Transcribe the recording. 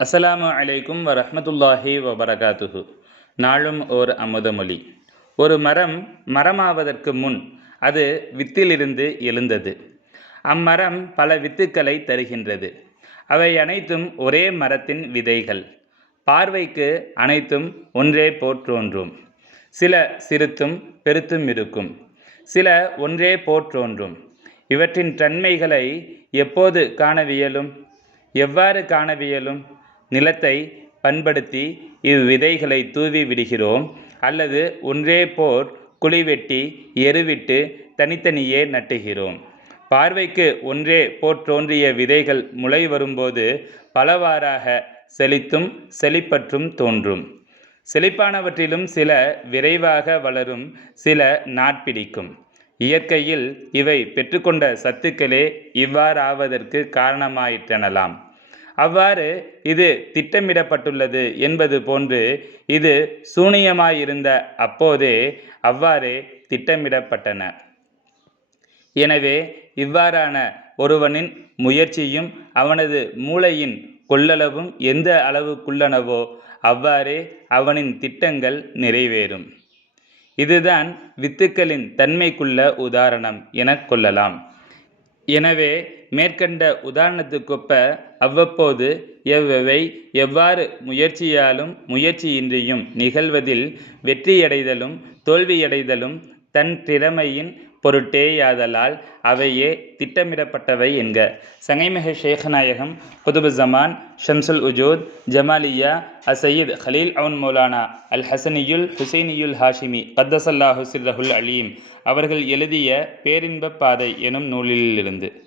அஸ்ஸலாமு அலைக்கும் வரஹ்மத்துல்லாஹி வபரகாத்துஹு. நாளும் ஓர் அமுதமொழி ஒரு மரம் மரமாவதற்கு முன் அது வித்திலிருந்து எழுந்தது. அம்மரம் பல வித்துக்களை தருகின்றது. அவை அனைத்தும் ஒரே மரத்தின் விதைகள். பார்வைக்கு அனைத்தும் ஒன்றே போற்றோன்றும் சில சிறுத்தும் பெருத்தும் இருக்கும். சில ஒன்றே போற்றோன்றும் இவற்றின் தன்மைகளை எப்போது காணவியலும்? எவ்வாறு காணவியலும்? நிலத்தை பண்படுத்தி இவ்விதைகளை தூவி விடுகிறோம். அல்லது ஒன்றே போர் குழி வெட்டி எருவிட்டு தனித்தனியே நட்டுகிறோம். பார்வைக்கு ஒன்றே போற்றோன்றிய விதைகள் முளை வரும்போது பலவாறாக செழித்தும் செழிப்பற்றும் தோன்றும். செழிப்பானவற்றிலும் சில விரைவாக வளரும் சில நாட்பிடிக்கும். இயற்கையில் இவை பெற்றுக்கொண்ட சத்துக்களே இவ்வாறாவதற்கு காரணமாயிற்றெனலாம். அவ்வாறு இது திட்டமிடப்பட்டுள்ளது என்பது போன்று இது சூனியமாயிருந்த அப்போதே அவ்வாறே திட்டமிடப்பட்டன. எனவே இவ்வாறான ஒருவனின் முயற்சியும் அவனது மூளையின் கொள்ளளவும் எந்த அளவுக்குள்ளனவோ அவ்வாறே அவனின் திட்டங்கள் நிறைவேறும். இதுதான் வித்துக்களின் தன்மைக்குள்ள உதாரணம் எனக் கொள்ளலாம். எனவே மேற்கண்ட உதாரணத்துக்கொப்ப அவ்வப்போது எவ்வவை எவ்வாறு முயற்சியாலும் முயற்சியின்றியும் நிகழ்வதில் வெற்றியடைதலும் தோல்வியடைதலும் தன் திறமையின் பொருட்டேயாதலால் அவையே திட்டமிடப்பட்டவை என்க. சங்கைமிக ஷேഖநாயகம் குதுபு ஜமான் ஷம்சுல் உஜூத் ஜமாலியா அசையீத் ஹலீல் அவுன் மௌலானா அல் ஹசனியுல் ஹுசைனியுல் ஹாஷிமி கத்தசல்லாஹு சிர்ரஹுல் அலீம். அவர்கள் எழுதிய பேரின்பப் பாதை எனும் நூலிலிருந்து.